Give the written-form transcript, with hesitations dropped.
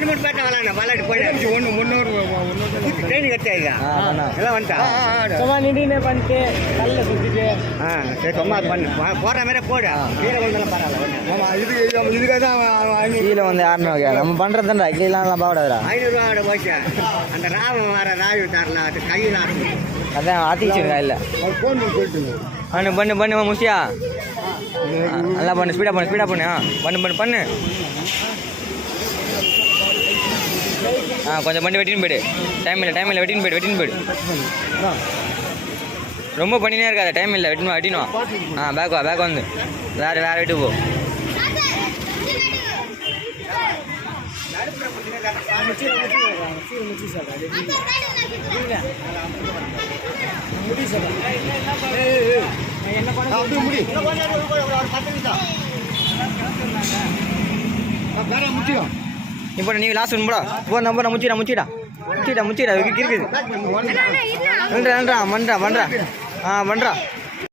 ரெண்டு மூணு பேட்டை விளாட்ணும் விளாட்டு போயிட்டு ஒன்று முன்னூறு ட்ரெயின் கட்டாயிங்க எல்லாம் வந்துட்டான் நின்று பண்ணிட்டு கல்ல சுற்றிட்டு சரி சும்மா பண்ணு போடுற மாதிரி போடு கீழே வந்தாலும் பரவாயில்ல ஆமாம் இதுக்காக தான் கீழே வந்து யாருன்னு நம்ம பண்ணுறது தான்டா கீழெலாம் பாடாதுடா 500 போச்சு அந்த ராவம் வர ராவி தரலாம் அது கையில் அதான் ஆத்திச்சிருக்கா இல்லை ஃபோன் போயிட்டு பண்ணு முசியா நல்லா பண்ணு ஸ்பீடாக பண்ணு பண்ணு கொஞ்சம் பண்ணி வெட்டின்னு போயிடு டைம் இல்லை வெட்டின்னு போயிடு ரொம்ப பண்ணினே இருக்காது டைம் இல்லை வெட்டினுவா பேக் வந்து வேறு வீட்டு போ இப்போ நீ லாஸ்ட் ஒன்று போடா போ நம்ம முச்சிடா இருக்குது பண்ணுறா